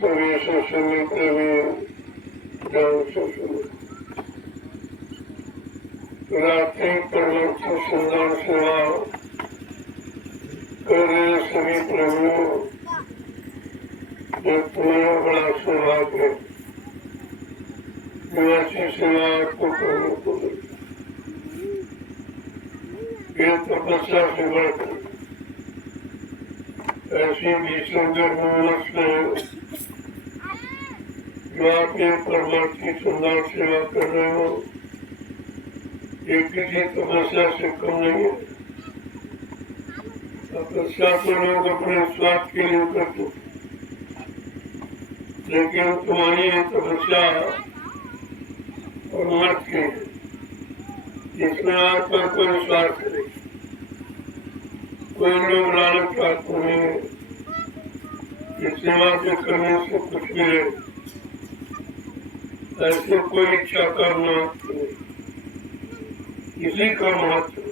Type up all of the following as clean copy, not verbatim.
सभी सत्संगी प्रेमी ध्यान से सुनो। रात्रि परमार्थी संधान सेवा कर रहे सभी प्रेमियों, ये तुम्हारा बड़ा सौभाग्य है। निवासी सेवा आपको करने को मिली। ये तपस्या से बढ़कर ऐसी भीषण गर्भवश में जो आप ये परमार्थी संधान सेवा कर रहे हो, ये किसी तपस्या से कम नहीं है। तपस्या तो लोग अपने स्वार्थ के लिए करते, लेकिन तुम्हारी ये तपस्या परमार्थ की है, इसमें आपका कोई स्वार्थ नहीं। कोई लोग लालच चाहते हैं कि सेवा के करने से कुछ मिले, ऐसे कोई इच्छा करना नहीं। इसी का महत्व,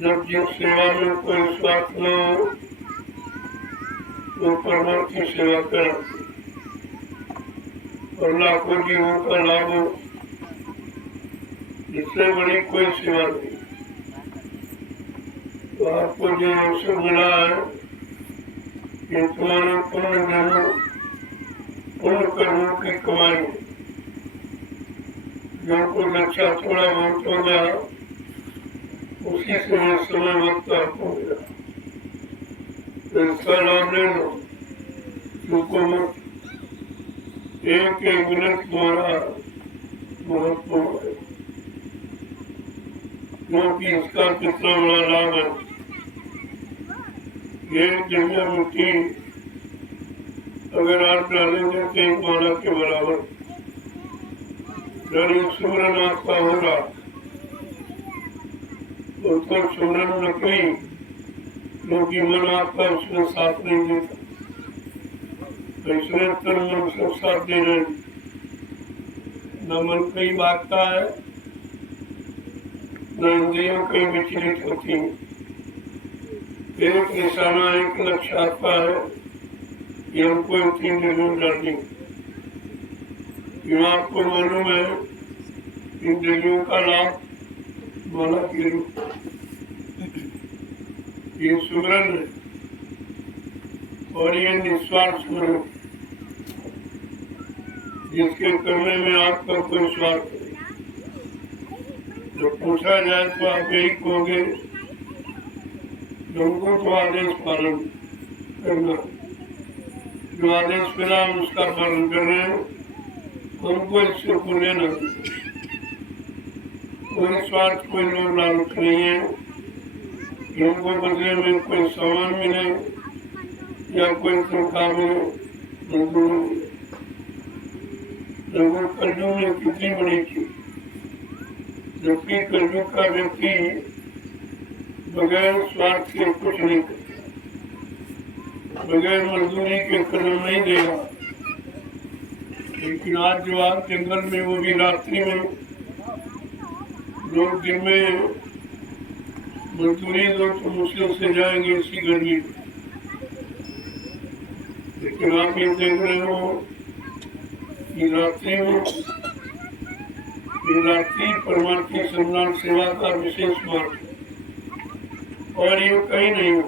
जब जिस सेवा में कोई स्वार्थ न हो तो परमार्थी सेवा कराती और लाखों जीवों का लाभ हो, इससे बड़ी कोई सेवा नहीं। तो आपको जो अवसर मिला है, ये तुम्हारे पुण्य जन्म पुण्य कर्मों की कमाई, जो कुछ अच्छा थोड़ा बहुत हो गया उसी समय वक्त आपको मिला, तो इसका लाभ ले लो, चूको मत। एक एक मिनट तुम्हारा महत्वपूर्ण है, क्योंकि इसका कितना बड़ा लाभ है। ये जंगल मिट्टी अगर आप डालेंगे तो एक माला के बराबर, जब एक सुमरन आपका होगा तो उसको सुमरन नकली, क्योंकि मन आपका उसमें साथ नहीं देता, इसलिए तन मन सब साथ दे रहे। न मन कहीं भागता है, न इंद्रियों कहीं विचलित होती है। एक निशाना, एक लक्ष्य आता है कि हमको तीन जरूर डालनी। क्यों आपको मालूम है इन जगहों का लाभ माला के रूप, ये सुमरन है और ये निस्वार्थ सुमरन, जिसके करने में आपका कोई स्वार्थ नहीं। जो पूछा जाए तो आप यही कहोगे, हमको तो आदेश पालन करना, जो आदेश मिला हम उसका पालन कर रहे हैं, हमको इससे पुण्य न, कोई स्वार्थ, कोई लोभ लालच नहीं है। हमको बदले में कोई सामान मिले या कोई तनख्वाह मिले, लोगों कलयुग में कितनी बड़ी थी, जबकि कलयुग का व्यक्ति बगैर स्वार्थ के कुछ नहीं करता, बगैर मजदूरी के कदम नहीं देगा। लेकिन आज जो आप जंगल में, वो भी रात्रि में, लोग दिन में मजदूरी दो तो मुश्किल से जाएंगे इसी गर्मी में, लेकिन आप ये देख रहे हो कि रात्रि में, रात्रि परमार्थी संधान सेवा का विशेष मार्ग, और ये कहीं नहीं हो।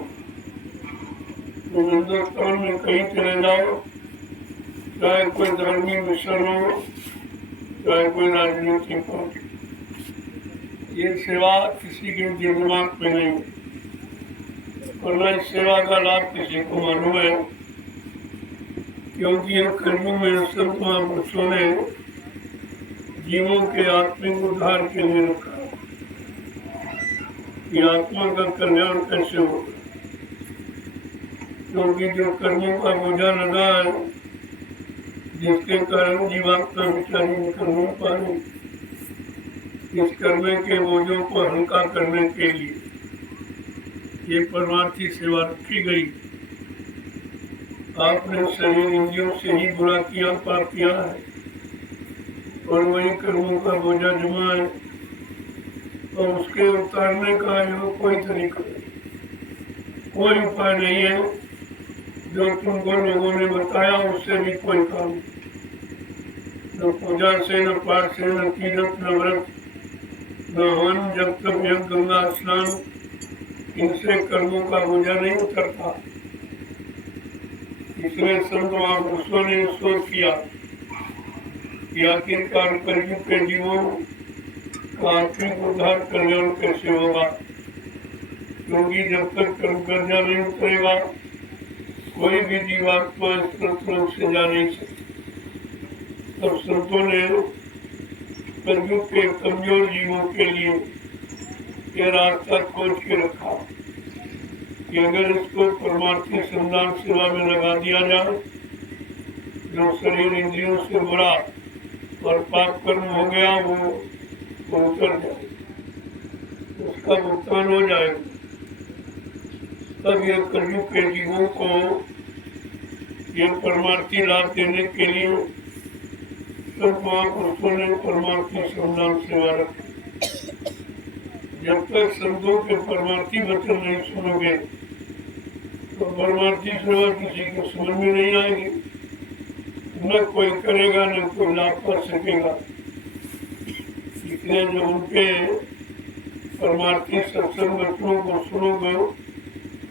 तो हिंदुस्तान में कहीं चले जाओ, चाहे कोई धार्मिक मिशन हो, चाहे कोई राजनीतिक हो, ये सेवा किसी के दिमाग में नहीं, वरना इस सेवा का लाभ किसी को मालूम है, क्योंकि ये कर्मों में संत महापुरुषों ने जीवों के आत्मिक उद्धार के लिए रखा कि आत्मा का कल्याण कैसे होगा, क्योंकि जो कर्मों का बोझा लगा है, जिसके कारण जीवात्मा विचारी निकल नहीं पा रही, इस कर्म के बोझों को हल्का करने के लिए ये परमार्थी सेवा रखी गई। आपने सही इंद्रियों से ही बुरा किया, पाप किया है, और वही कर्मों का बोझा जमा है, और उसके उतारने का जो कोई तरीका नहीं, कोई उपाय नहीं है। जो तुमको लोगों ने बताया उससे भी कोई काम नहीं। न पूजा से, न पाठ से, न तीर्थ, न व्रत, न हवन, जब तक यज्ञ, गंगा स्नान, इनसे कर्मों का बोझा नहीं उतरता। इसलिए संत महापुरुषों ने सोच किया कि आखिरकार कलयुग के जीवों का आर्थिक उद्धार कल्याण कैसे होगा, क्योंकि जब तक कर्म कर्जा नहीं उतरेगा कोई भी जीवात्मा इस पृथ्वी से जा नहीं सकती। तब संतों ने कलयुग के कमजोर जीवों के लिए यह रास्ता खोज के रखा कि अगर इसको परमार्थी संधान सेवा में लगा दिया जाए, जो शरीर इंद्रियों से बुरा और पाप कर्म हो गया वो उतर जाए, उसका भुगतान हो जाएगा। तब यह कलयुग के जीवों को यह परमार्थी लाभ देने के लिए सब महापुरुषों ने परमार्थी संधान सेवा रखी। जब तक संतों के परमार्थी वचन नहीं सुनोगे तो परमार्थी सेवा किसी को समझ में नहीं आएगी, न कोई करेगा न कोई लाभ कर सकेगा। इसलिए जो उनके परमार्थी सत्संग वचनों को सुनोगे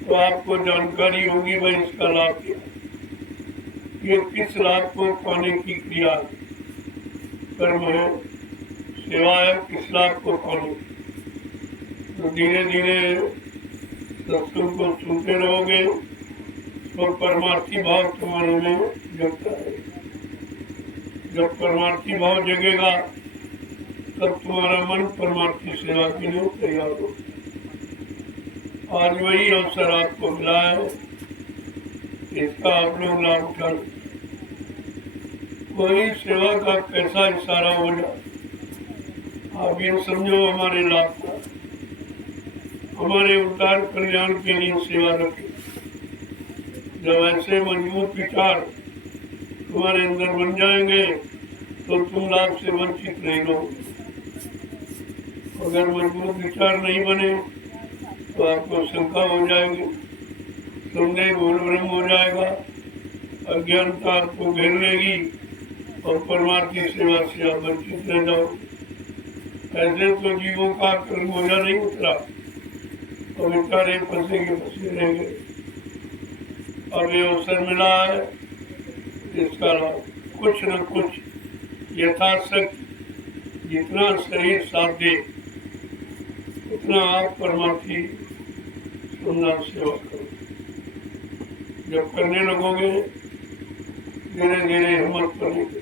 तो आपको जानकारी होगी भाई इसका लाभ क्या, ये किस लाभ को पाने की क्रिया कर्म है, सेवा है, किस लाभ को पाने। तो धीरे धीरे सत्संग को सुनते रहोगे तो परमार्थी भाव तुम्हारे में जगता है। जब परमार्थी भाव जगेगा तब तुम्हारा मन परमार्थी सेवा के लिए तैयार हो। आज वही अवसर आपको मिला है, इसका आप लोग लाभ उठा। कोई सेवा का कैसा इशारा हो जाए, आप ये समझो हमारे लाभ का, हमारे उद्धार कल्याण के लिए सेवा रखें। जब ऐसे मजबूत विचार तुम्हारे अंदर बन जाएंगे तो तुम लाभ से वंचित नहीं रहोगे। अगर मजबूत विचार नहीं बने तो आपको शंका हो जाएगी, संदेह भूल भ्रम हो जाएगा, अज्ञानता आपको घेर लेगी और परमार्थी सेवा से आप वंचित रह जाओ। ऐसे तो जीवों का कर्म बोझा नहीं उतरा और बेचारे फंसे के फंसे रह गए। अब ये अवसर मिला है, इसका कुछ न कुछ यथाशक्ति जितना शरीर साथ दे उतना आप परमार्थी सुंदर सेवा करो। जब करने लगोगे धीरे धीरे हिम्मत बनेगी।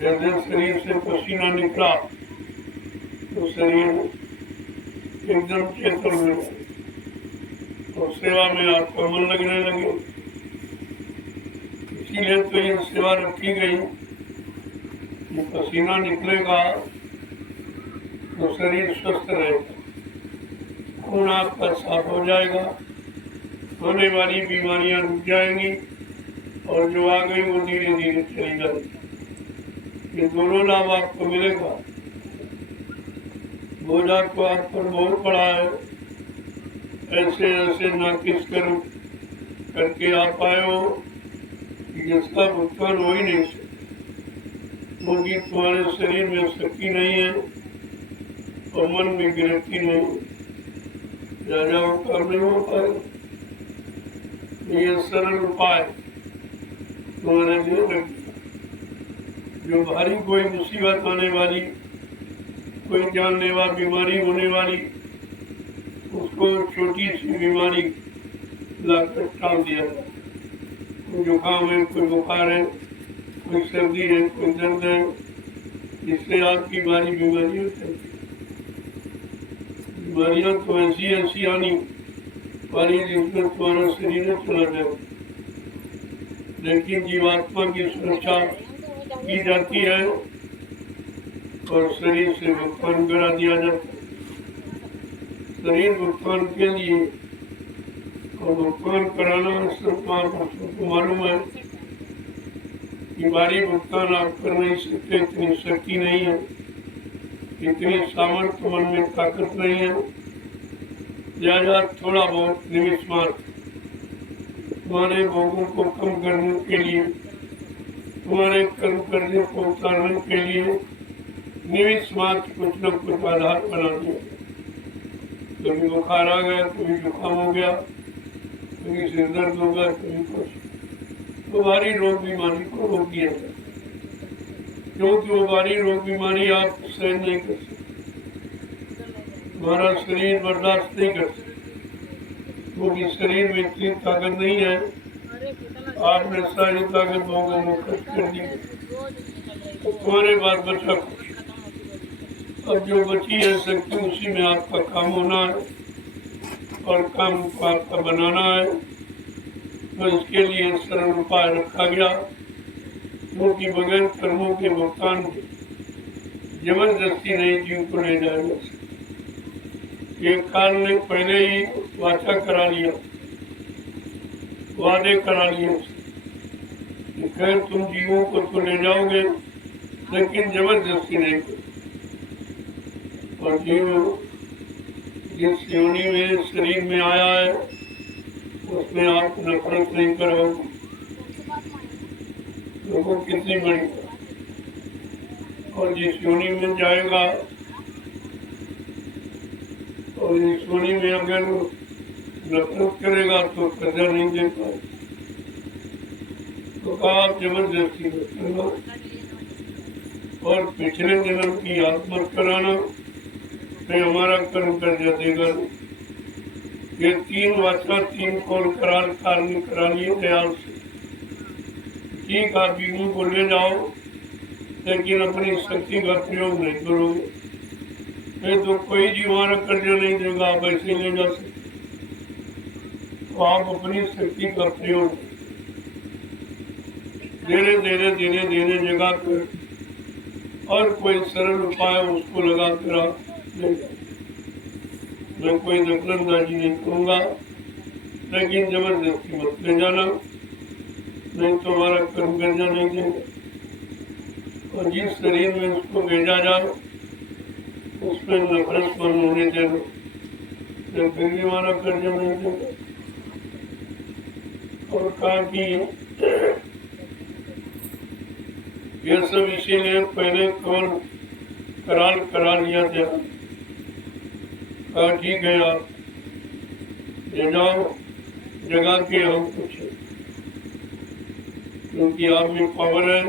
जैसे शरीर से पसीना निकला तो शरीर एकदम चेतन हो जाए और सेवा में आपका मन लगने लगे। इसीलिए तो ये सेवा रखी गई कि पसीना निकलेगा तो शरीर स्वस्थ रहेगा, खून आपका साफ हो जाएगा, होने वाली बीमारियां रुक जाएंगी और जो आ गई वो धीरे धीरे चली जाएगी। ये दोनों लाभ आपको मिलेगा। बोझा तो आप पर बहुत बड़ा है, ऐसे ऐसे नाकिस करके आप आए हो जिसका भुगतान हो ही नहीं सकता, क्योंकि तुम्हारे शरीर में शक्ति नहीं है और मन में गिरफ्ती नहीं, राजाओं का नहीं होता है। ये सरल उपाय तुम्हारे लिए रख दिया। जो भारी कोई मुसीबत आने वाली, कोई जानलेवा बीमारी होने वाली, उसको छोटी सी बीमारी लाकर टाल दिया जाए। कोई जुकाम है, कोई बुखार है, कोई सर्दी है, कोई दर्द है, जिससे आपकी भारी बीमारियां चलती। बीमारियां तो ऐसी ऐसी आनी वाली जिसमें तुम्हारा शरीर चला जाए, लेकिन जीवात्मा की सुरक्षा की जाती है और शरीर से भुगतान करा दिया जाता है। शरीर भुगतान के लिए और भुगतान कराना सबको मालूम है कि भारी भुगतान आप कर नहीं सकते, इतनी शक्ति नहीं है, इतनी सामर्थ्य मन में ताकत नहीं है। लिहाजा थोड़ा बहुत निमिष मात्र तुम्हारे भोगों को कम करने के लिए, तुम्हारे कर्म कर्जे को उतारने के लिए निमित्त मात्र कुछ न कुछ आधार बना दिया। कभी बुखार आ गया, कभी जुकाम हो गया, कभी सिर दर्द हो गया, कभी कुछ। तो भारी रोग बीमारी को रोक दिया जाए, क्योंकि वो भारी रोग बीमारी आप सहन नहीं कर सकते, हमारा शरीर बर्दाश्त नहीं कर सकता, क्योंकि शरीर में इतनी ताकत नहीं है। आपने सारी ताकत भोगों में खर्च कर दी, तो तुम्हारे बाद बचा कुछ। अब जो बची है शक्ति, उसी में आपका काम होना है और काम को आपका बनाना है। तो इसके लिए सरल उपाय रखा गया, क्योंकि बगैर कर्मों के भुगतान के जबरदस्ती नहीं जीव को ले जाएगा। एक काल ने पहले ही वाचा करा लिया, वादे करा लिए, खैर तुम जीवों को तो ले जाओगे, लेकिन जबरदस्ती नहीं करो। और जीव जिस योनि में शरीर में आया है, उसमें आप नफरत नहीं करोगे। लोगों कितनी बड़ी, और जिस योनि में जाएगा और इस योनि में अगर नफरत करेगा तो सजा नहीं दे पाए। तो कहा आप जबरदस्ती करना और पिछले जन्म की याद मत कराना, मैं हमारा कर्म कर देगा। ये 3 वाचा 3 कौल करार कार्य करा लिए दयाल से। ठीक आप जीवों को ले जाओ, लेकिन अपनी शक्ति का प्रयोग नहीं करोगे, नहीं तो कोई जीवाना कर्जा नहीं देगा, आप ऐसे ले जा सकते। तो आप अपनी शक्ति का प्रयोग धीरे धीरे धीरे धीरे जगा कर और कोई सरल उपाय उसको लगा कर आप ले जाओ। मैं कोई दखलंदाजी नहीं करूँगा, लेकिन जबरदस्ती मत ले जाना, नहीं तो हमारा कर्म कर्जा नहीं देगा। और जिस शरीर में उसको भेजा जाए उसमें नफरत मन होने देना, फिर भी हमारा कर्जा नहीं देगा। और कहा कि यह सब इसीलिए पहले कौन करार करा लिया था। कहा ठीक है, आप ले जाओ, जगा के हम कुछ, क्योंकि आप में पावर है,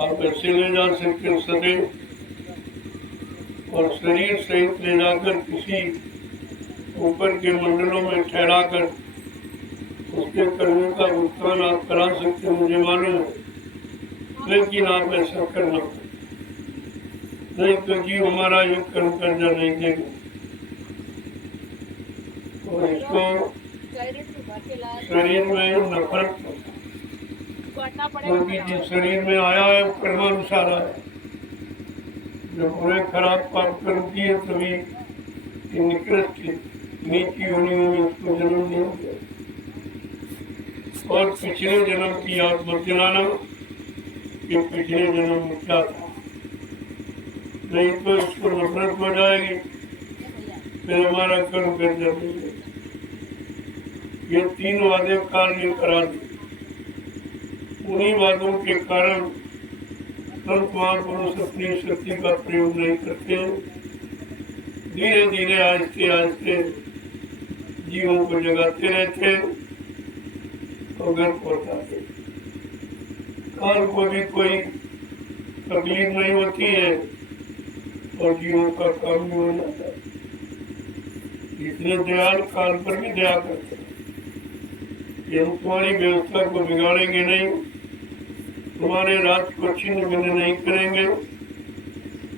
आप ऐसे ले जा सकते सदैव, और शरीर सहित ले जाकर किसी ऊपर के मंडलों में ठहराकर उसके कर्मों का भुगतान आप करा सकते, मुझे मालूम है, लेकिन आप ऐसा करना नहीं तो जीव हमारा ये कर्म कर्जा नहीं देगा। और इसको शरीर में नफरत, क्योंकि जिस शरीर में आया है वो कर्मानुसार आया। जब बुरे खराब पाप कर्म किए तभी निकृष्ट नीति योनियों में उसको जन्म दिया। और पिछले जन्म की याद मत दिलाना कि पिछले जन्म में क्या था, नहीं तो इसको नफरत हो जाएगी, फिर हमारा कर्म कर जाएगा। ये 3 वादे कार्य करा दिए। उन्हीं वादों के कारण संत महापुरुष अपनी शक्ति का प्रयोग नहीं करते, धीरे धीरे आहिस्ते आहिस्ते जीवों को जगाते रहते और घर पहुंचाते। काल को भी कोई तकलीफ नहीं होती है और जीवों का काम भी हो जाता है। इतने दयाल काल पर भी दया करते हैं। ये हम तुम्हारी व्यवस्था को बिगाड़ेंगे नहीं, तुम्हारे राज को छिन्न भिन्न नहीं करेंगे,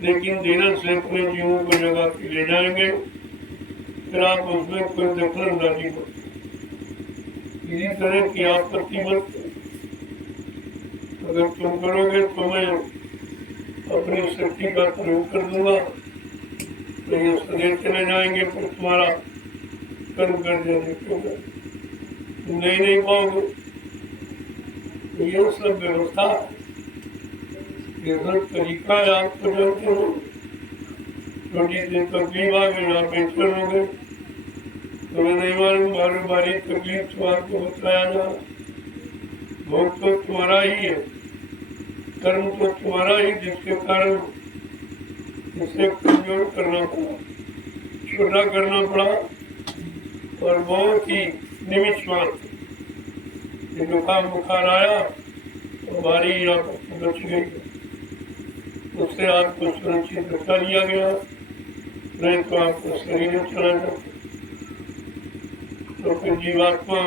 लेकिन धीरज से अपने जीवों को जगा के ले जाएंगे। फिर आप उसमें कोई दखलंदाजी मत, किसी तरह की आपत्ति मत। अगर तुम करोगे तो मैं अपनी शक्ति का प्रयोग कर दूंगा, तो ये सदैव चले जाएंगे, फिर तुम्हारा कर्म कर देने होगा, तुम नहीं पाओगे। तो ये सब व्यवस्था, ये सब तरीका है। आपको जानते हो, छोटी सी तकलीफ आ गई, आप बेचकर हो गए, तो तुम्हें नहीं मालूम बार बारी तकलीफ तो आपको बताया जा, भोग तो तुम्हारा ही है, कर्म तो तुम्हारा ही, जिसके कारण इसे कमजोर करना पड़ा, छोटा करना पड़ा और बहुत ही निमिष मात्र जुकाम बुखार आया तो भारी आपत्ति बच गई, उससे आपको सुरक्षित रखा लिया गया, नहीं तो आपको शरीर में चला जाता। तो फिर जीवात्मा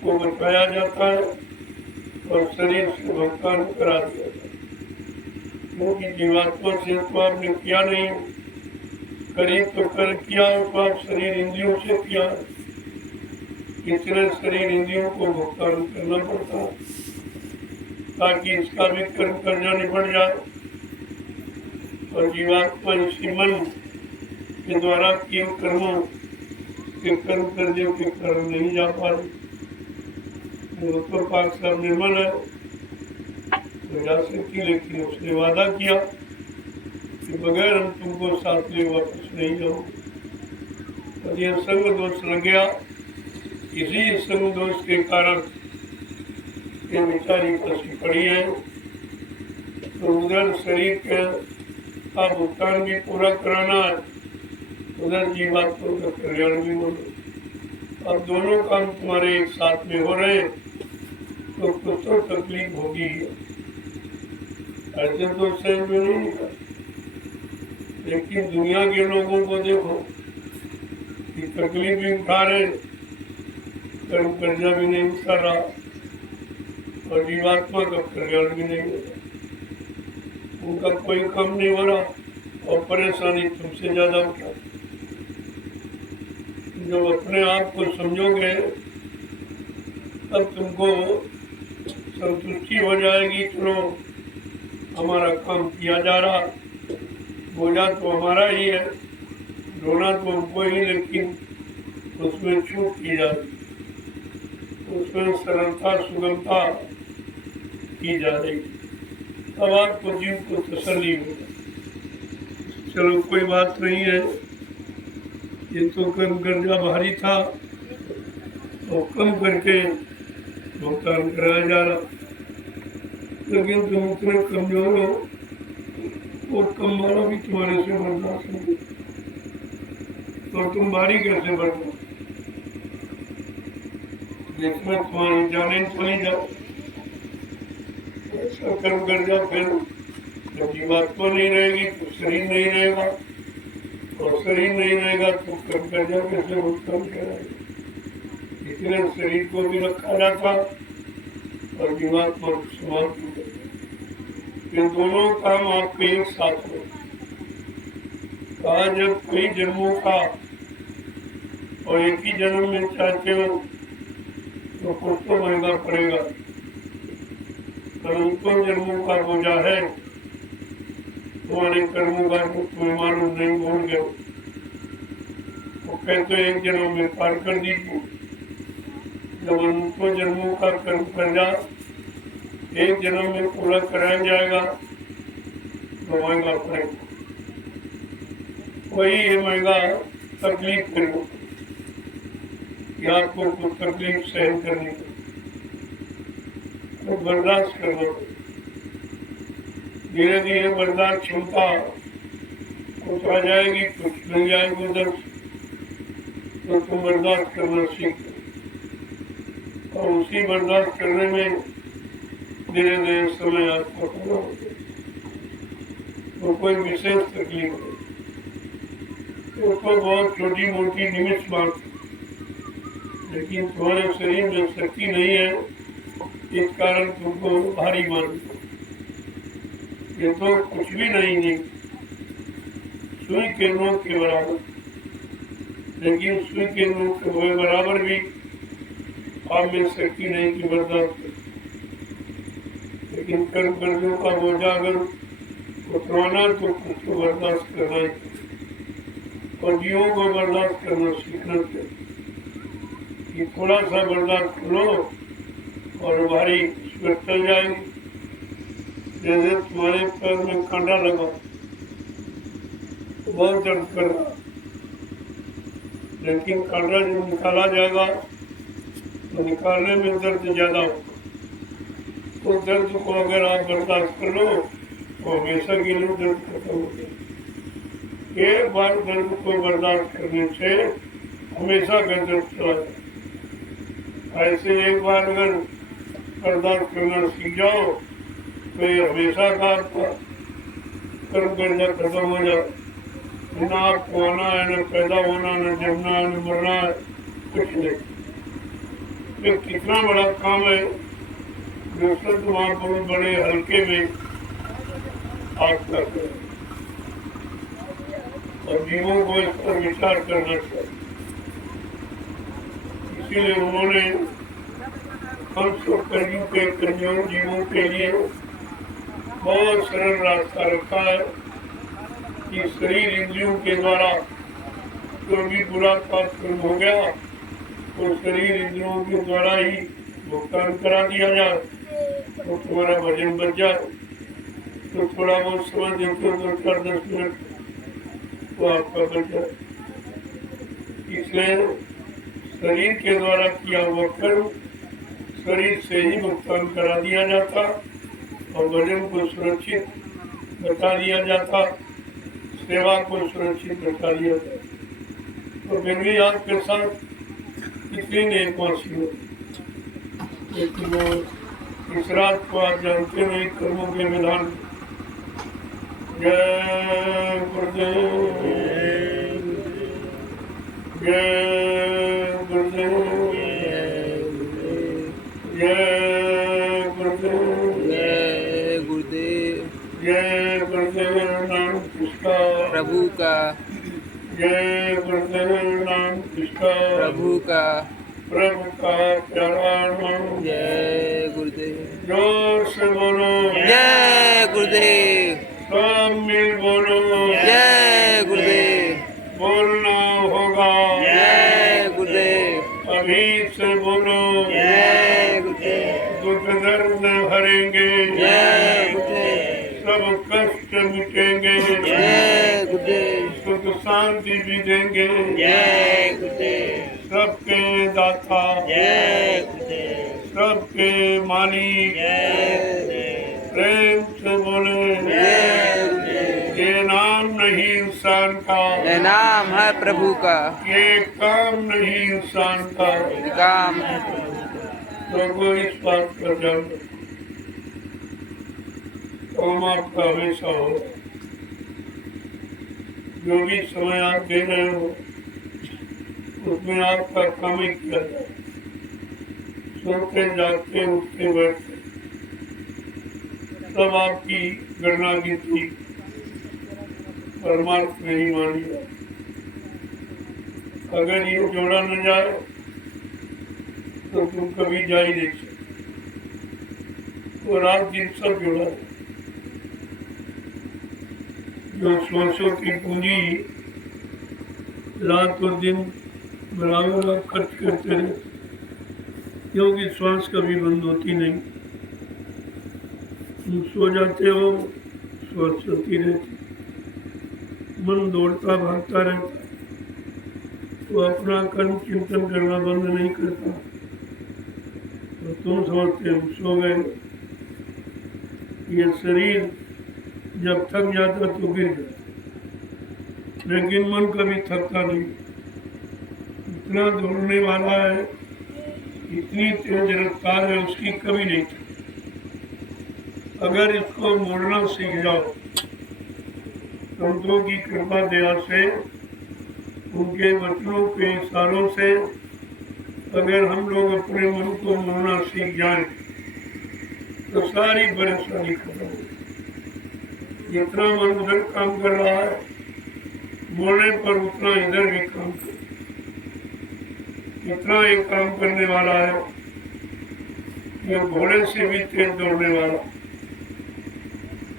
को बताया जाता है और शरीर से भुगतान करा दिया जाता है, क्योंकि जीवात्मा से तो आपने किया नहीं, करीब तो कर किया तो आप शरीर इंद्रियों से किया, इतने शरीर इंद्रियों को भुगतान करना पड़ता है ताकि इसका भी कर्म करना निपट जाए। और जीवात्मा इसी मन के द्वारा किए कर्मों के कर्म करने के कर्म नहीं जा पा रहे। पाक साहब निर्मल है तो जा सकती, लेकिन उसने वादा किया कि बगैर हम तुमको साथ ले वापस नहीं जाओ। और यह संग दोष लग गया, इसी संग दोष के कारण ये बेचारी फंसी पड़ी है। तो उधर शरीर का भुगतान भी पूरा कराना है, उधर जीवात्मा का कल्याण भी होना। अब दोनों काम तुम्हारे एक साथ में हो रहे तो कुछ तो तकलीफ होगी, ऐसे तो सहन में नहीं निकल। लेकिन दुनिया के लोगों को देखो कि तकलीफ भी उठा रहे, कर्म कर्जा भी नहीं उठा रहा और जीवात्मा का कल्याण भी नहीं हो रहा, उनका कोई कम नहीं हो रहा और परेशानी तुमसे ज्यादा उठा। जब अपने आप को समझोगे तब तुमको संतुष्टि हो जाएगी, चलो हमारा काम किया जा रहा, बोझा तो हमारा ही है, ढोना तो हमको ही, लेकिन उसमें छूट की जा रही, उसमें सरलता सुगमता की जा रही, तब आपको जीव को तसल्ली होगा। चलो कोई बात नहीं है, ये तो कर्म कर्जा भारी था और कम करके भुगतान कराया जा रहा, लेकिन तुम उतने कमजोर हो और कम वाला भी तुम्हारे से बर्दाश्त नहीं, तो तुम भारी कैसे बर्दाश्त, जिसमें तुम्हारी जाने चली जाओ ऐसा कर्म कर्जा। फिर जब जीवात्मा नहीं रहेगी तो शरीर नहीं रहेगा, और शरीर नहीं रहेगा तो कर्म कर्जा कैसे भुगतान कराएगा। इसलिए शरीर को भी रखा जाता और जीवात्मा को समाप्त, ये दोनों काम आपके एक साथ हो। कहा जब कई जन्मों का और एक ही जन्म में चाहते हो तो कुछ तो महंगा पड़ेगा, अनंतों जन्मों का बोझा है, तुम्हारे कर्मों का तुम्हें मालूम नहीं, भूल गए वो कहते एक जन्म में पार कर दीजिए। जब अनंतों जन्मों का कर्म कर्जा एक जन्म में पूरा कराया जाएगा तो महंगा पड़ेगा, वही है महंगा तकलीफ करो कि आपको कुछ तकलीफ सहन करनी पड़े तो बर्दाश्त करो। धीरे धीरे बर्दाश्त क्षमता कुछ आ जाएगी, कुछ मिल जाएगी उधर, तो तुम बर्दाश्त करना सीखो और उसी बर्दाश्त करने में धीरे धीरे समय आपको पूरा हो जाए। तो कोई विशेष तकलीफ है तो बहुत छोटी मोटी निमिष बात, लेकिन तुम्हारे शरीर में शक्ति नहीं है, इस कारण तुमको भारी मान, ये तो कुछ भी नहीं, सुई के नोक के बराबर, लेकिन सुई के नोक के बराबर भी आप में शक्ति नहीं की बर्दाश्त, लेकिन कर्म कर्जों का बोझा अगर उतरवाना तो कुछ को बर्दाश्त करना है और जीवों को बर्दाश्त करना सीखना चाहिए। कि थोड़ा सा बर्दाश्त करो और भारी चल जाएगी, जैसे तुम्हारे पैर में कांटा लगा बहुत दर्द कर रहा, लेकिन कांटा जब निकाला जाएगा तो निकालने में दर्द ज़्यादा होगा। तो दर्द को अगर आप बर्दाश्त कर लो तो हमेशा के लिए दर्द खत्म हो जाए। एक बार दर्द को बर्दाश्त करने से हमेशा का दर्द चला जाए। ऐसे एक बार अगर बर्दाश्त करना सीख जाओ तो ये हमेशा का आपका कर्म करना खत्म हो जाए। न आपको आना है, न पैदा होना, न जमना है, न मरना है, कुछ नहीं। ये कितना बड़ा काम है जो संत महापुरुष बड़े हल्के में आप करते हैं और जीवों को इस पर विचार करना चाहिए। इसीलिए उन्होंने हम सब कलयुग के कमजोर जीवों के लिए बहुत सरल रास्ता रखा है कि शरीर इंद्रियों के द्वारा जो भी बुरा पाप कर्म हो गया तो शरीर इंद्रियों के द्वारा ही भुगतान करा दिया जाए तो तुम्हारा भजन बच जाए। तो थोड़ा बहुत समय देखो 2-4-10 मिनट तो आपका बच जाए। इसलिए शरीर के द्वारा किया हुआ कर्म शरीर से ही भुगतान करा दिया जाता और भजन को सुरक्षित बता दिया जाता, सेवा को सुरक्षित बता दिया जाता। तो फिर भी आपके साथ कितनी नेकवासी हो, लेकिन वो इस रात को आप जानते नहीं कर्मों के विधान। जय गुरुदेव, जय गुरुदेव, जय गुरुदेव, जय गुरुदेव। जय गुरुदेव नाम किसका प्रभु का, जय गुरुदेव नाम किसका प्रभु का, प्रभु का प्यारा नाम। जय गुरुदेव। जोर से बोलो जय गुरुदेव। सब मिल बोलो जय गुरुदेव। बोलना होगा जय गुरुदेव। अभी से बोलो जय गुरुदेव। दुख दर्द हरेंगे, जय गुरुदेव। सब कष्ट मिटेंगे, जय गुरुदेव। सुख शांति भी देंगे, जय गुरुदेव। सबके दाता, जय गुरुदेव। सबके मालिक, जय गुरुदेव। प्रेम से बोले जय गुरुदेव। ये नाम नहीं इंसान का, ये नाम है प्रभु का, ये काम नहीं इंसान का। ये काम है। लोगों इस बात पर जानो काम आपका हमेशा हो। जो भी समय आप दे रहे हो उसमें आपका काम ही किया जाए। सोते जागते उठते बैठते सब आपकी गणना की थी, परमार्थ नहीं मानी जाए। अगर ये जोड़ा न जाए तो तुम कभी जा ही नहीं सकते। तो रात दिन सब जोड़ा है। जो श्वासों की पूंजी रात और दिन बराबर आप खर्च करते रहे, क्योंकि श्वास कभी बंद होती नहीं। तुम सो जाते हो, श्वास चलती रहती, मन दौड़ता भागता रहता, तो अपना कर्म चिंतन करना बंद नहीं करता। तो तुम समझते हो सो गए। ये शरीर जब थक जाता तो गिर जाता, लेकिन मन कभी थकता नहीं। इतना दौड़ने वाला है, इतनी तेज रफ्तार है उसकी, कभी नहीं थकती। अगर इसको मोड़ना सीख जाओ, संतों की कृपा दया से, उनके वचनों के इशारों से अगर हम लोग अपने मन को मोड़ना सीख जाएं तो सारी परेशानी खत्म हो। जितना मन उधर काम कर रहा है, मोड़ने पर उतना इधर भी काम कर। इतना एक काम करने वाला है, यह घोड़े से भी तेज दौड़ने वाला।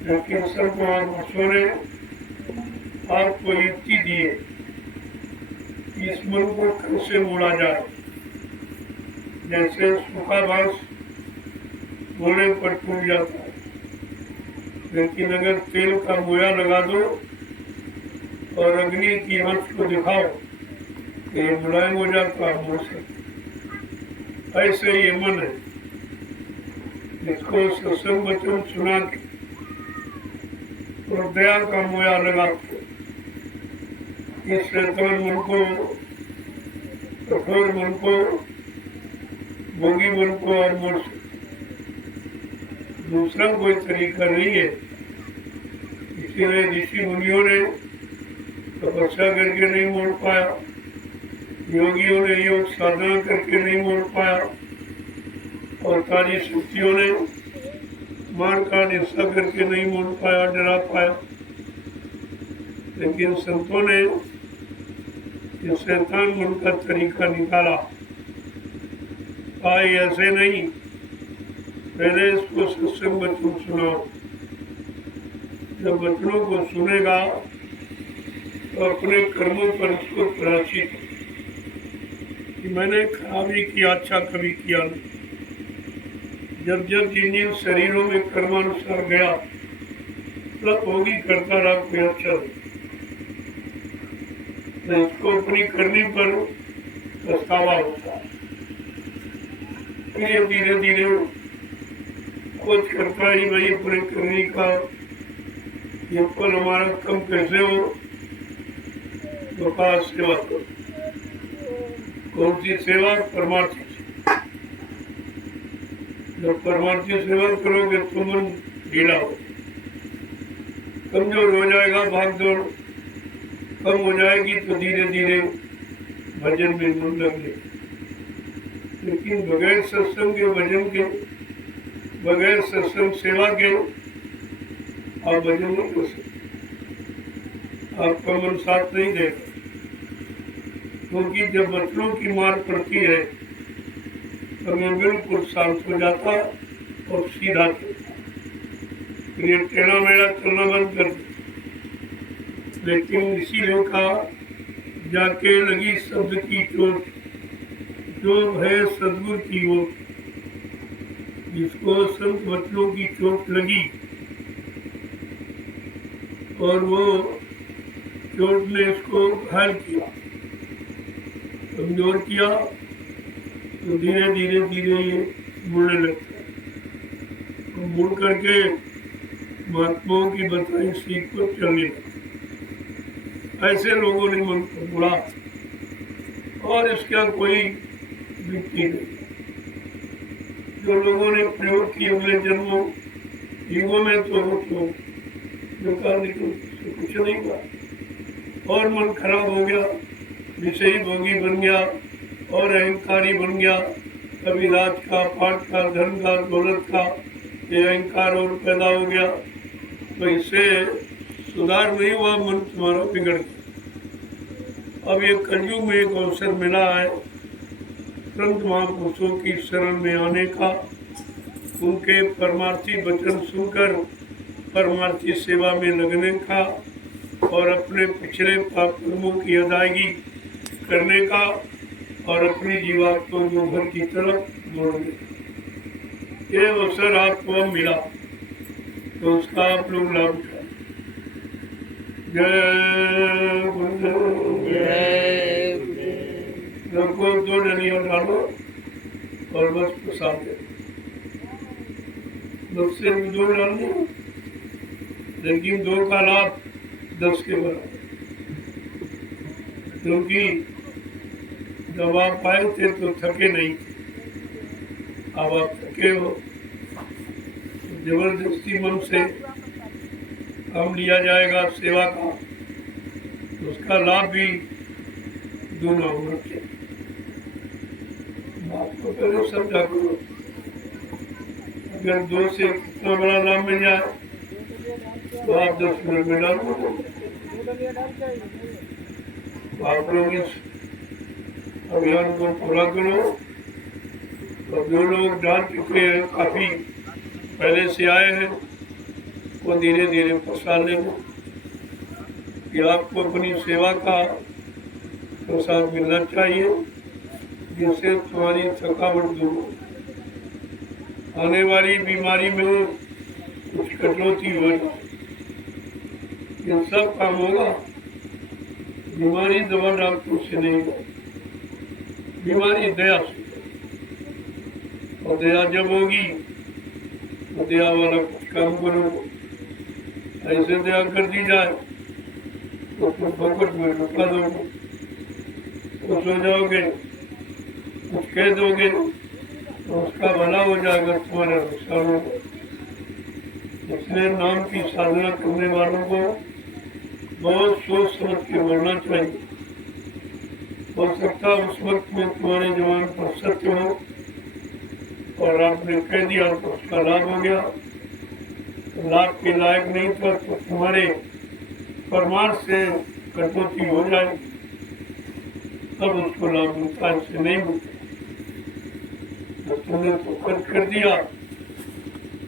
लेकिन सब महापुरुषों ने आपको युक्ति दी है कि इस मन को कैसे मोड़ा जाए। जैसे सूखा बांस घोड़े पर टूट जाता है, लेकिन अगर तेल का मोया लगा दो और अग्नि की आंच को दिखाओ ये मुलायम हो जाता है, मोड़ सकते। ऐसे ये मन है, इसको सत्संग वचन सुना के और दया का मोया लगा के इस शैतान मन को, कठोर मन को, भोगी मन को और मोड़ सकते। दूसरा कोई तरीका नहीं है। इसीलिए ऋषि मुनियों ने तपस्या करके नहीं मोड़ पाया, योगियों ने योग साधना करके नहीं मोड़ पाया, और सारी शक्तियों ने मार का निशा करके नहीं मोड़ पाया, डरा पाया। लेकिन संतों ने ये शैतान मन का तरीका निकाला। भाई ऐसे नहीं, पहले इसको सत्संग वचन सुनाओ। जब वचनों को सुनेगा तो अपने कर्मों पर उसको प्रायश्चित कि मैंने खराबी किया, अच्छा कभी किया नहीं। जब जब जिन जिन शरीरों में कर्मानुसार गया तब होगी करता रहा, कोई अच्छा नहीं। इसको अपनी करने पर पछतावा होता है। फिर धीरे धीरे कुछ करता ही भाई अपने करने का ये फल हमारा कम कैसे हो, तो पास सेवा करो। कौन सी सेवा? परमार्थी। जब परमार्थी सेवा करोगे तो मन ढीला हो, कमजोर हो जाएगा, भाग दौड़ कम हो जाएगी, तो धीरे धीरे भजन में मन लगे। लेकिन बगैर सत्संग के, भजन के, बगैर सत्संग सेवा के आप भजन नहीं कर सकते। आपका मन साथ नहीं देगा, क्योंकि जब वचनों की मार पड़ती है तो मैं बिल्कुल शांत हो जाता और सीधा चलता, फिर टेढ़ा मेढ़ा चलना बंद कर देता। लेकिन इसीलिए कहा, जाके लगी शब्द की चोट, जो है सदगुरु की वो, जिसको संत वचनों की चोट लगी और वो चोट ने इसको घायल किया, कमजोर किया, तो धीरे धीरे धीरे ये मुड़ने लगता है। मुड़ करके महात्माओं की बताई सीख पर चलने लगता। ऐसे लोगों ने मन को मुड़ा और इसका कोई युक्ति नहीं। जो लोगों ने प्रयोग किए अगले जन्मों युगों में, तो वो तो बेकार निकल, कुछ नहीं हुआ और मन खराब हो गया, विषयी भोगी बन गया और अहंकारी बन गया। कभी राज का, पाठ का, धन का, दौलत का ये अहंकार और पैदा हो गया, तो इससे सुधार नहीं हुआ, मन तुम्हारा बिगड़ गया। अब ये कलयुग में एक अवसर मिला है संत महापुरुषों की शरण में आने का, उनके परमार्थी वचन सुनकर परमार्थी सेवा में लगने का और अपने पिछले पाप कर्मों की अदायगी करने का और अपनी जीवात्मा को घर की तरफ मोड़ने का। ये अवसर आपको मिला तो उसका आप लोग लाभ उठाएं। जय गुरुदेव। सबको 2 डलियां डालो और बस प्रसाद दे। 10 से 2 डालनी, लेकिन 2 का लाभ 10 के बराबर, क्योंकि जब आप आए थे तो थके नहीं, अब आप थके हो, जबरदस्ती मन से काम लिया जाएगा सेवा का, तो उसका लाभ भी दोनों होना चाहिए। बात को पहले समझा करो। अगर 2 से इतना बड़ा लाभ मिल जाए तो आप 10 मिनट में डाल दो। आप लोग इस अभियान को पूरा करो। और जो लोग डाल चुके हैं, काफी पहले से आए हैं, वो धीरे धीरे प्रसाद लेंगे कि आपको अपनी सेवा का प्रसाद मिलना चाहिए, जिससे तुम्हारी थकावट दूर हो, आने वाली बीमारी में कुछ कटौती हो, ये सब काम होगा। बीमारी दवा डॉक्टर से नहीं, बीमारी दया से, और दया जब होगी तो दया वाला कुछ काम करो, ऐसे दया कर दी जाए तो तुम भगवत में रुका दोगे, खुश हो जाओगे, कुछ कह दोगे तो उसका भला हो जाएगा, तुम्हारा नुकसान होगा। इसलिए नाम की साधना करने वालों को बहुत सोच समझ के बोलना चाहिए। हो सकता है उस वक्त में तुम्हारे जवान पर सत्य हो और आपने कह दिया तो उसका लाभ हो गया, तो लाभ के लायक नहीं था तो तुम्हारे प्रमाण से कटौती हो जाएगी, तब उसको लाभ मिलता, इससे नहीं मिलता। तो तुमने तो कर दिया,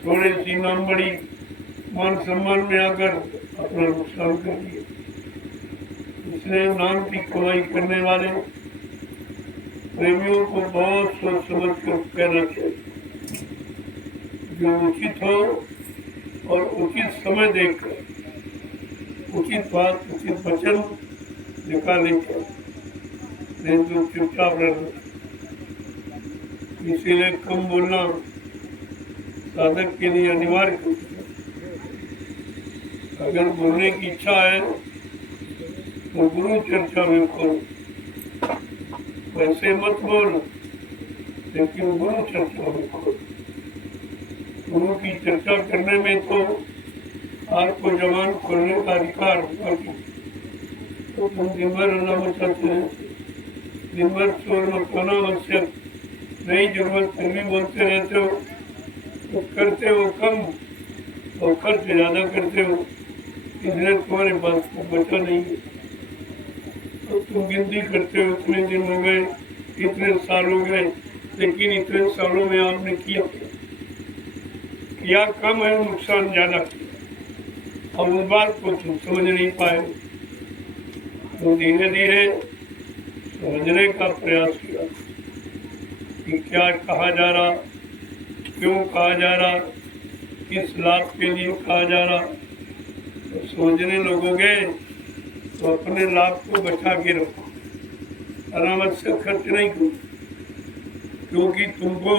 थोड़ी सी नाम बड़ी मान सम्मान में आकर अपना नुकसान कर दिया। इसलिए नाम की कमाई करने वाले प्रेमियों को बहुत सोच समझ कर कहना चाहिए, जो उचित हो और उचित समय देखकर उचित बात उचित वचन निकालेंगे, नहीं तो चुपचाप रहना। इसीलिए कम बोलना साधक के लिए अनिवार्य है। अगर बोलने की इच्छा है तो गुरु चर्चा में बोल, वैसे मत बोल, लेकिन गुरु चर्चा में बोल। गुरु की चर्चा करने में तो आपको जबान खोलने का अधिकार होगा, तो तुम दिन भर अल्लाह मचाते हैं, दिन भर शोर मचाना आवश्यक नहीं, जरूरत फिर भी बोलते रहते हो, तो करते हो कम और खर्च ज्यादा करते हो, इसलिए तुम्हारे पास कुछ बचा नहीं है। तो तुम गिनती करते हो, इतने दिन हो गए, इतने साल हो गए, लेकिन इतने सालों में आपने किया कम है, नुकसान ज्यादा किया। और उस बात को तुम समझ नहीं पाए, तो धीरे धीरे समझने का प्रयास किया कि क्या कहा जा रहा, क्यों कहा जा रहा, किस लाभ के लिए कहा जा रहा। तो समझने लगोगे तो अपने लाभ को बचा के रखो, अनावश्यक खर्च नहीं करो, क्योंकि तुमको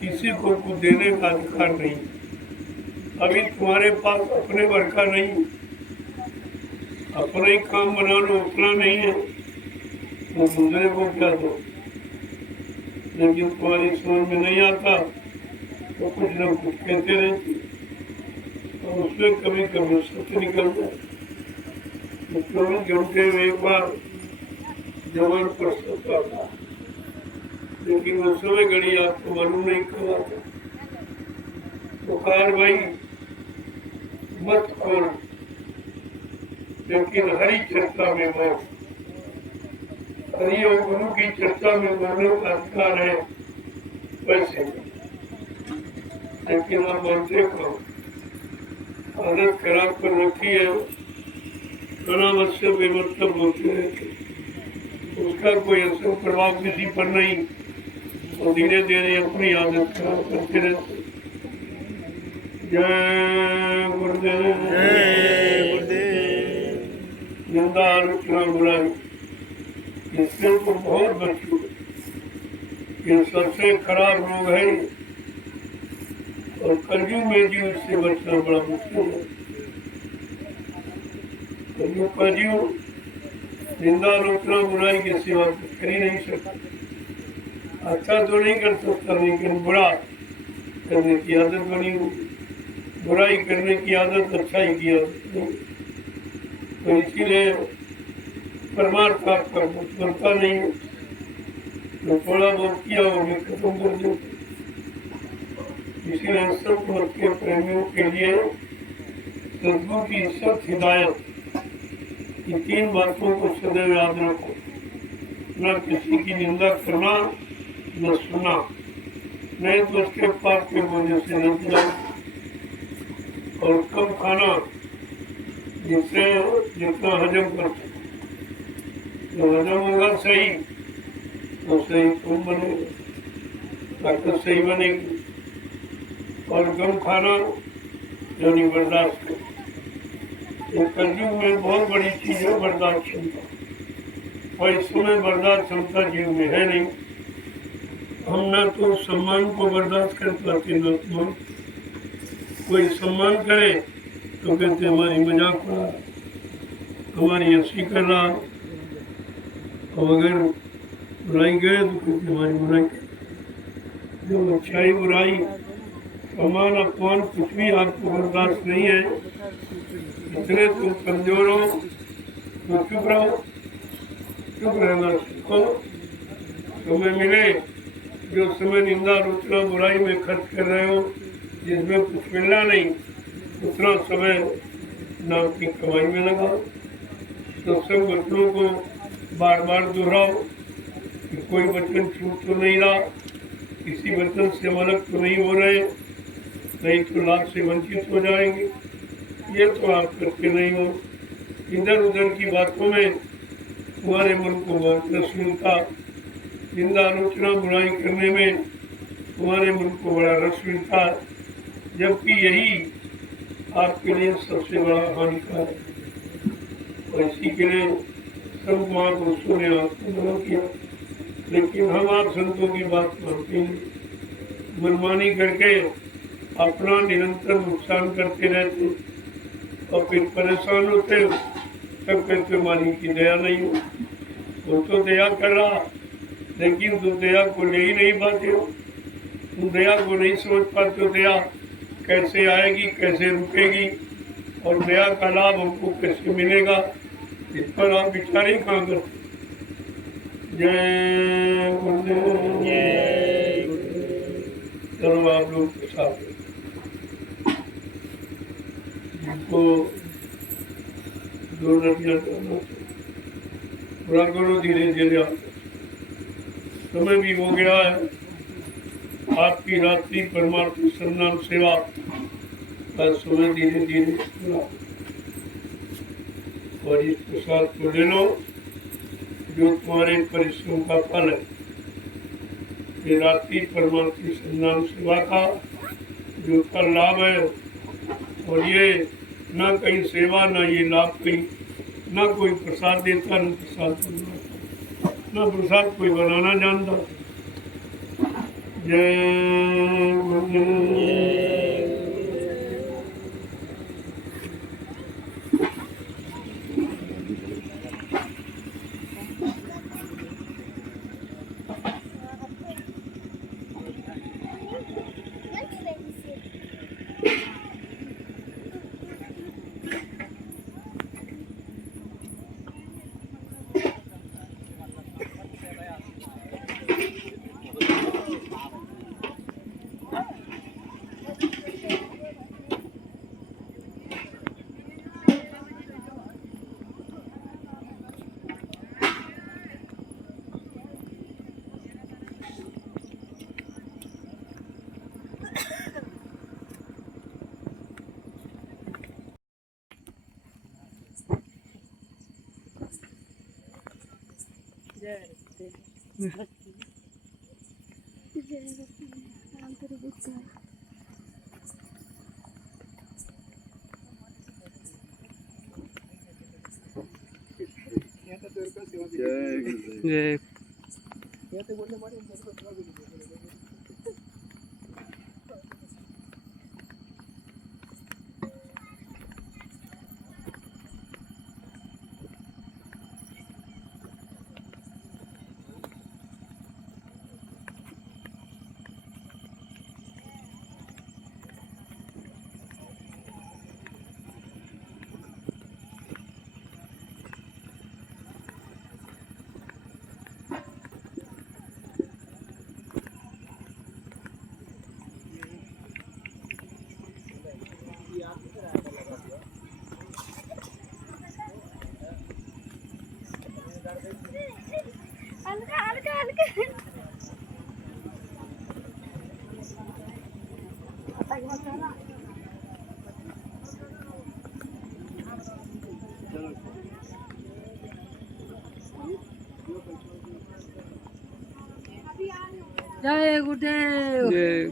किसी को कुछ देने का अधिकार नहीं। अभी तुम्हारे पास अपने भर का नहीं, अपना ही काम बना लो, उतना नहीं है तो दूसरे को क्या दो। लेकिन तुम्हारी समझ में नहीं आता तो कुछ न कुछ कहते रहते, और उसमें कभी कभी सत्य निकल जाए। तो 24 घंटे में एक बार जवान पर सकता था, लेकिन वो समय घड़ी आपको मालूम नहीं कब आता। तो कार भाई मत खोल, लेकिन हरी चर्चा में बहुत, हरि और गुरु की चर्चा में बोलने का अधिकार है वैसे, लेकिन आप बोलते को आदत खराब कर रखी है, अनावश्यक बेमतलब बोलते रहते, उसका कोई असर प्रभाव किसी पर नहीं, तो धीरे धीरे अपनी आदत खराब करते रहते। जय गुरुदेव, निंदा आलोचना बुराई इससे तो बहुत बचो, ये सबसे खराब रोग है, और कलयुग में जीव इससे बचना बड़ा मुश्किल है। कलयुग का जीव निंदा आलोचना बुराई के सिवा कुछ कर ही नहीं सकता। अच्छा तो नहीं कर सकता, लेकिन बुरा करने की आदत बनी हुई, बुराई करने की आदत अच्छाई की आदत नहीं। तो इसीलिए परमार्थ आपका कुछ बनता नहीं है, जो थोड़ा बहुत किया वो भी खत्म कर देते। इसीलिए सत्य मत के प्रेमियों के लिए सदगुरु की सत्य हिदायत, इन 3 बातों को सदैव याद रखो। न किसी की निंदा करना, न सुना, नहीं तो उसके पाप के वजह से लग जाओ, और कम खाना जिससे जितना हजम कर सके, तो हजम होगा सही तो सही तुम बनेगा, ताकत सही बनेगी। और कम खाना यानी बर्दाश्त कर, ये कलयुग में बहुत बड़ी चीज है बर्दाश्त क्षमता। और इस समय बर्दाश्त क्षमता जीव में है नहीं। हम न तो सम्मान को बर्दाश्त कर पाते न अपमान। कोई सम्मान करे तो कहते हमारी मजाक उड़ा, हमारी हंसी कर रहा, और अगर बुराई गए तो कहते हमारी बुराई कर। जो अच्छाई बुराई सम्मान अपमान कुछ भी आपको बर्दाश्त नहीं है, इतने तुम कमजोर हो तो चुप रहो, चुप रहना सीखो। समय मिले जो समय निंदा आलोचना बुराई में खर्च कर रहे हो, जिसमें कुछ मिलना नहीं, उतना समय नाम की कमाई में लगाओ। तो सब वचनों को बार बार दोहराओ कि कोई वचन छूट तो नहीं रहा, किसी वचन से हम अलग तो नहीं हो रहे, नहीं तो लाभ से वंचित हो जाएंगे। ये तो आप करके नहीं हो। इधर उधर की बातों में तुम्हारे मन को रस मिलता, निंदा आलोचना बुराई करने में तुम्हारे मन को बड़ा रस मिलता है, जबकि यही आपके लिए सबसे बड़ा हानिकारक है। और इसी के लिए संत महापुरुषों ने आपको मना किया, लेकिन हम आप संतों की बात मानते हैं, मनमानी करके अपना निरंतर नुकसान करते रहते और फिर परेशान होते हो। तब कहते मालिक की दया नहीं हो। वो तो दया कर रहा, लेकिन तुम दया को ले ही नहीं पाते हो। तुम दया को नहीं समझ पाते हो, दया कैसे आएगी, कैसे रुकेगी, और दया का लाभ हमको कैसे मिलेगा, इस पर आप विचार ही कहाँ करते। जय गुरुदेव। चलो आप लोग के साथ जिनको दो नदियाँ करना पूरा करो, धीरे धीरे समय भी हो गया है। आपकी रात्रि परमार्थ सन्नाम सेवा का समय धीरे धीरे पूरा, और इस प्रसाद को ले लो जो तुम्हारे परिश्रम का फल है। ये रात्रि परमार्थ सन्नाम सेवा का जो फल लाभ है, और ये न कहीं सेवा न ये लाभ कहीं, न कोई प्रसाद देता न प्रसाद बनाता, न प्रसाद कोई बनाना जानता। जय गुरुदेव। जय जय गुरुदेव। जय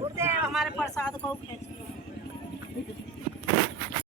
गुरुदेव हमारे प्रसाद को